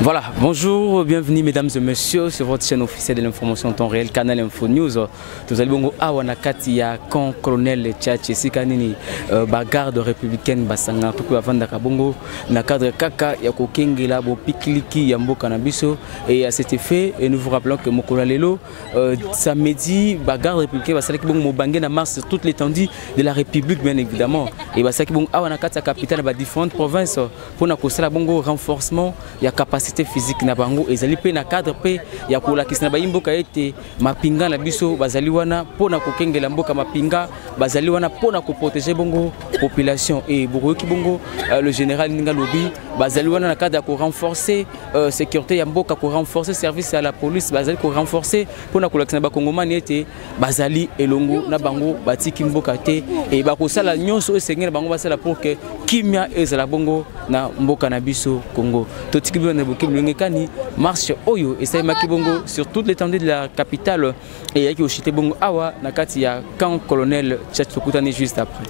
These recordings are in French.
Voilà, bonjour, bienvenue mesdames et messieurs sur votre chaîne officielle de l'information en temps réel, Canal Info News. Nous allons voir Nakati ya camp colonel Tchatché Sikanini, bagarre républicaine Basanga, tout avant Dakabongo, na cadre Kaka, Yako Kengela, Bo Pikiliki, Yambo Kanabiso. Et à cet effet, nous vous rappelons que Mokola Lelo, samedi, bagarre républicaine, Basalaki Bongo Mobangé na marche sur toute l'étendue de la République, bien évidemment. Et Basalaki Bongo Awanakati, la capitale de différentes provinces, pour Nakosala Bongo renforcement, il y a capacité physique na bango ezali pe na cadre pe ya kolakisa na bayimboka ete mapinga na biso bazali wana pona kokengela mboka mapinga bazali wana pona ko protéger bongo population et bokoki bongo le général Ninga Lobi bazali wana na cadre ya ko renforcer sécurité ya mboka ko renforcer service à la police bazali ko renforcer pona kolakisa na bakongomani ete bazali elongo na bango batiki mboka te et bakosala nyonso esengela bango basala pour que kimia ezala bongo na mboka na biso Congo totiki bana Kani marche Oyo et ça Makibongo sur toute l'étendue de la capitale et yaki Oshite Bongo Awa Nakati ya camp colonel Tchatchokutani juste après.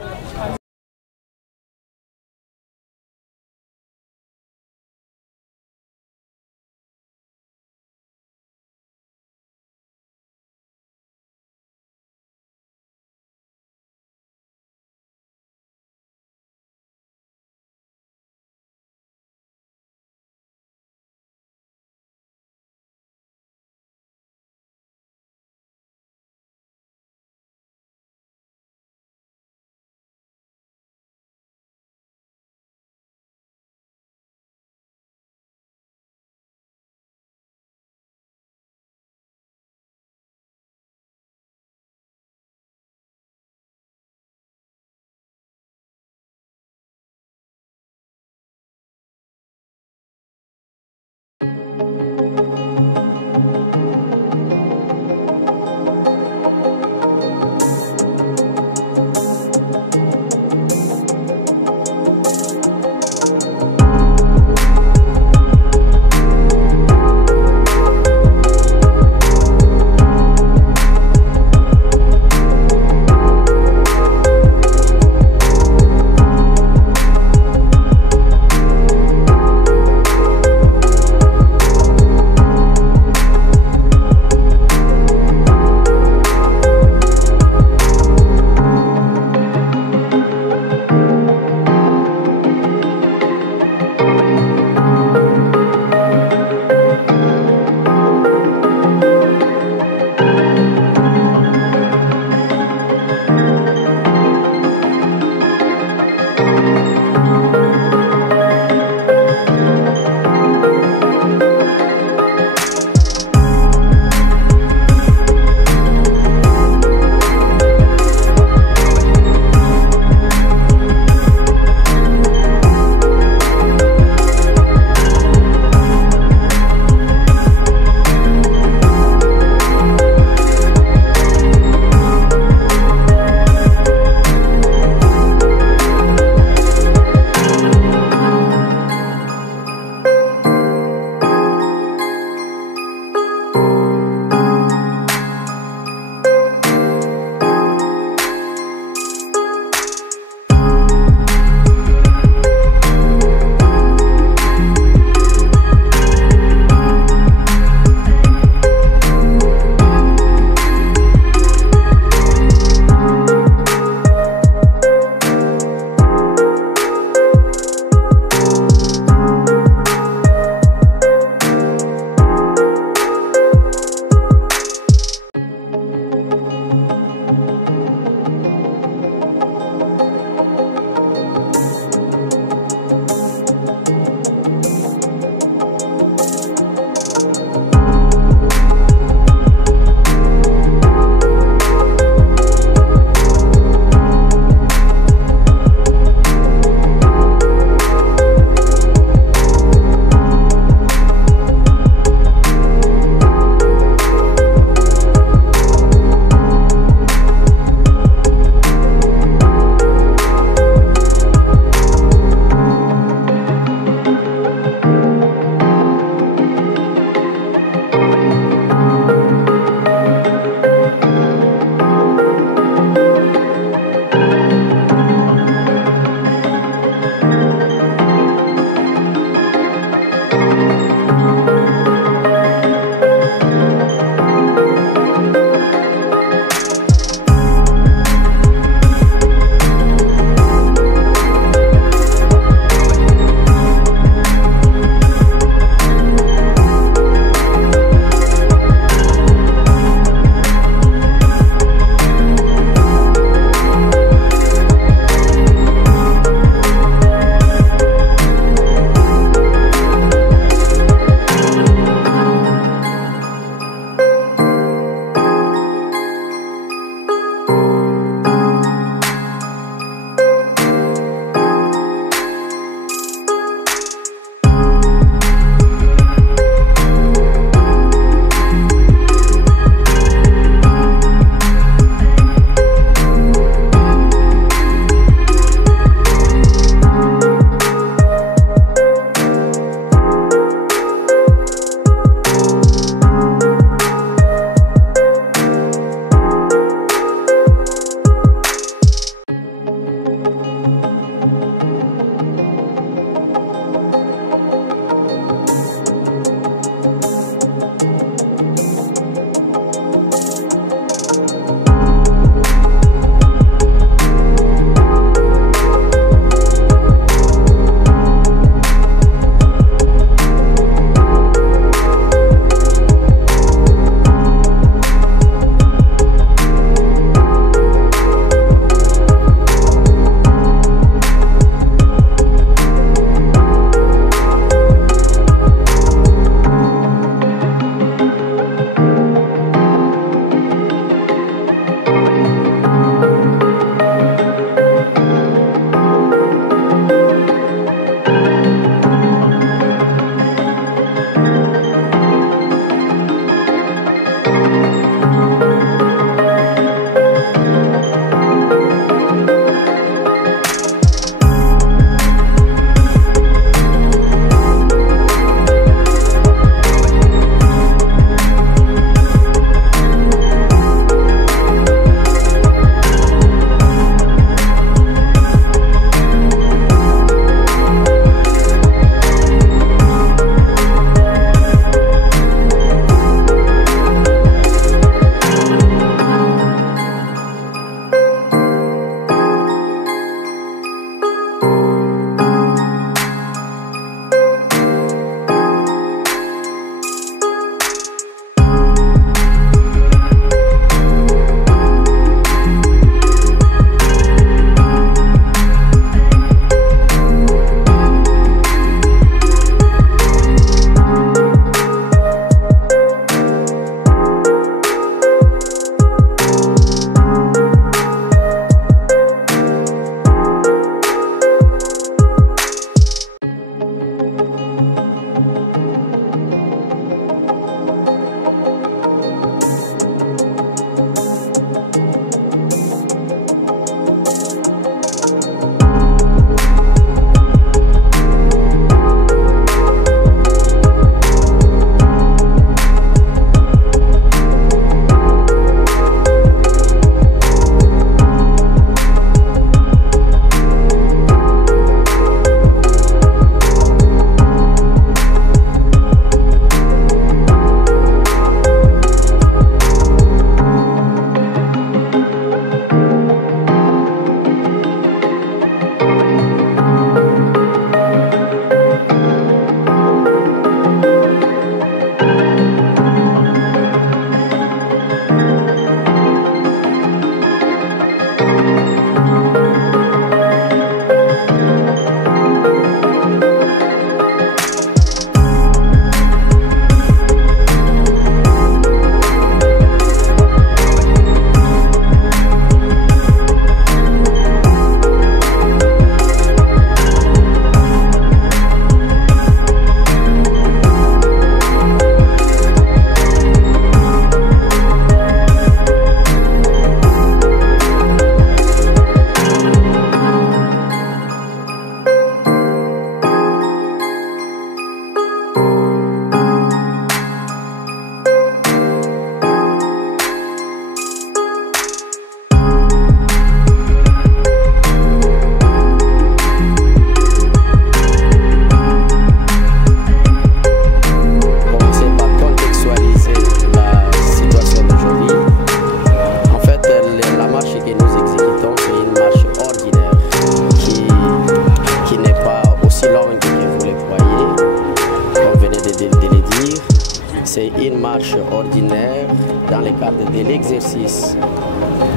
marche ordinaire dans le cadre de l'exercice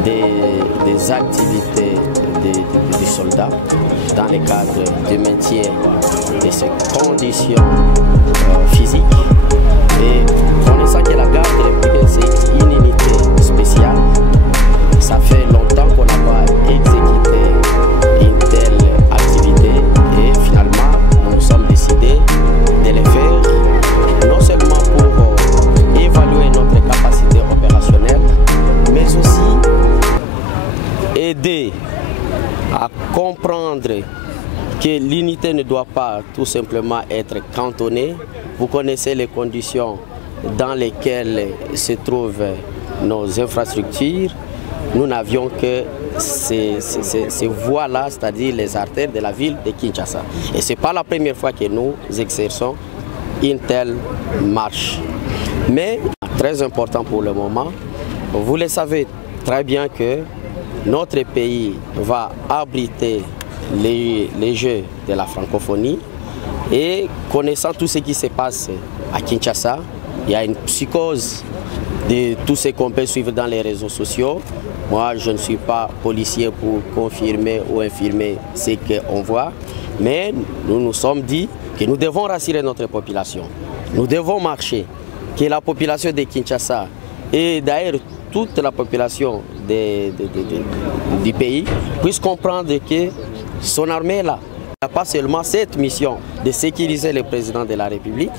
des activités des soldats, dans le cadre du maintien de ces conditions physiques. Et connaissant que la garde républicaine c'est une unité spéciale, ça fait longtemps qu'on n'a pas exécuté une telle activité et finalement nous nous sommes décidés de le faire non seulement pour évaluer notre capacité opérationnelle, mais aussi aider à comprendre que l'unité ne doit pas tout simplement être cantonnée. Vous connaissez les conditions dans lesquelles se trouvent nos infrastructures. Nous n'avions que ces voies-là, c'est-à-dire les artères de la ville de Kinshasa. Et ce n'est pas la première fois que nous exerçons une telle marche. Mais, très important pour le moment, vous le savez très bien que notre pays va abriter les Jeux de la francophonie. Et connaissant tout ce qui se passe à Kinshasa, il y a une psychose de tout ce qu'on peut suivre dans les réseaux sociaux. Moi, je ne suis pas policier pour confirmer ou infirmer ce qu'on voit, mais nous nous sommes dit que nous devons rassurer notre population. Nous devons marcher, que la population de Kinshasa et d'ailleurs toute la population du pays puisse comprendre que son armée est là. Il n'y a pas seulement cette mission de sécuriser le président de la République.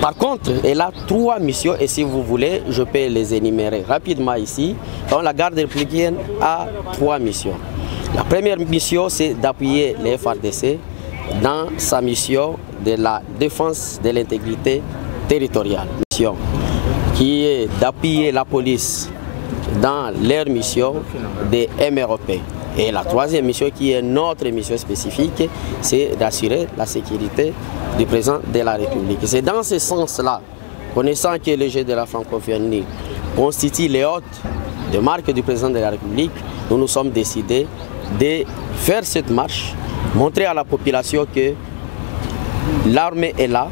Par contre, elle a 3 missions et si vous voulez, je peux les énumérer rapidement ici. Donc, la garde républicaine a 3 missions. La première mission, c'est d'appuyer les FARDC dans sa mission de la défense de l'intégrité territoriale. Mission qui est d'appuyer la police dans leur mission des MROP. Et la 3e mission, qui est notre mission spécifique, c'est d'assurer la sécurité du président de la République. C'est dans ce sens-là, connaissant que le Jeu de la francophonie constitue les hôtes de marque du président de la République, nous nous sommes décidés de faire cette marche, montrer à la population que l'armée est là,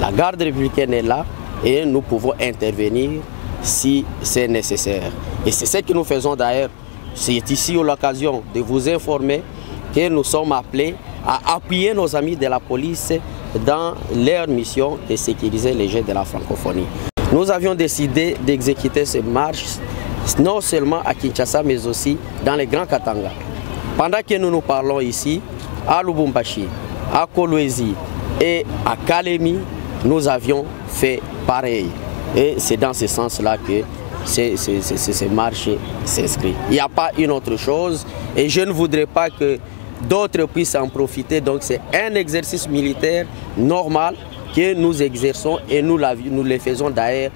la garde républicaine est là et nous pouvons intervenir si c'est nécessaire. Et c'est ce que nous faisons d'ailleurs. C'est ici l'occasion de vous informer que nous sommes appelés à appuyer nos amis de la police dans leur mission de sécuriser les Jeux de la francophonie. Nous avions décidé d'exécuter ces marches non seulement à Kinshasa mais aussi dans les Grands Katanga. Pendant que nous nous parlons ici, à Lubumbashi, à Kolwezi et à Kalemi, nous avions fait pareil. Et c'est dans ce sens-là que ces marches s'inscrivent. Il n'y a pas une autre chose et je ne voudrais pas que d'autres puissent en profiter. Donc c'est un exercice militaire normal que nous exerçons et nous le faisons d'ailleurs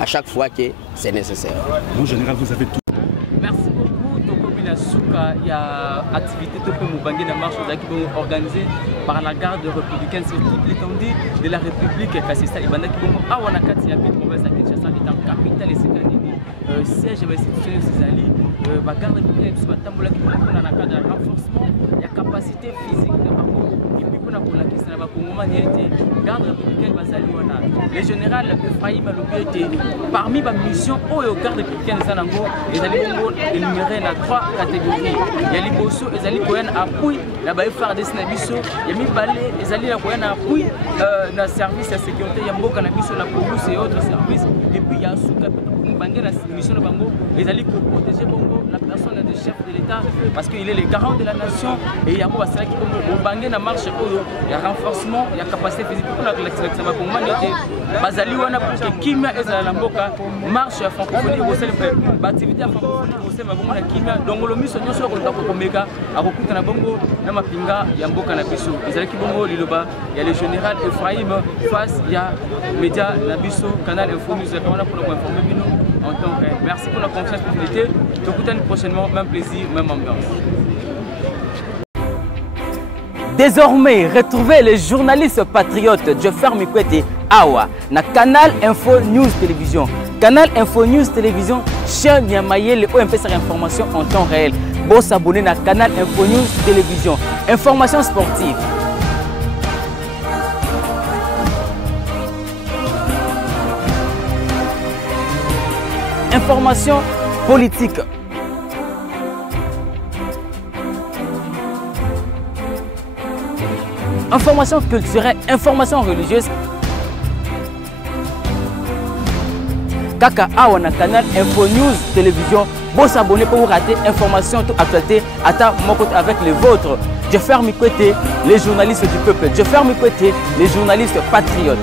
à chaque fois que c'est nécessaire. Vous, général, vous avez tout. Merci beaucoup. Tokobina Souka, il y a activité de marche organisée par la garde républicaine sur toute l'étendue de la République Kassista. Il y a Awanakati, il y a une province à Kinshasa, qui est en capitale et c'est siège institutionnel de la garde républicaine qui est dans le cadre de renforcement de la capacité physique. Et puis, pour la question de la garde républicaine, le général Ephraim Alobi, parmi les missions où la garde républicaine est énumérée dans 3 catégories. Il y a les bosso, il y a les appui, il y a les FARDC, il y a les balais, il y a les appui dans le service de sécurité, il y a la police et autres services. Et puis il y a la mission de Bango, ils allaient protéger Bango, la personne du chef de l'État, parce qu'il est le garant de la nation. Et il y a un marche, il y a renforcement, il y a capacité physique pour la sélection. Bazali wana pour que Kimia et la Mboka marche à francophonie au sein de l'activité à francophonie au sein de la Kimia. Donc le mission nous sommes au Omega, à Rokuta na Bongo, na Mapinga, il y a Mboka na Bisso. Ils allaient qui Bongo, Liloba, il y a le général Ephraim face, il y a média na Bisso, canal Info News, pour nous informer en temps réel. Merci pour la confiance publicité. Donc prochainement, même plaisir, même ambiance. Désormais, retrouvez les journalistes patriotes Jeffer Mikwete Awa na Canal Info News Télévision. Canal Info News Télévision, chaîne Niamayel où on fait sa information en temps réel. Bon s'abonner à Canal Info News Télévision. Information sportive. information politique. Information culturelle, information religieuse. Kaka awa na canal Info News Télévision. Bon s'abonner pour vous rater information, toute actualité, à mon côté avec les vôtres. Je ferme mes côtés, les journalistes du peuple. Je ferme mes côtés, les journalistes patriotes.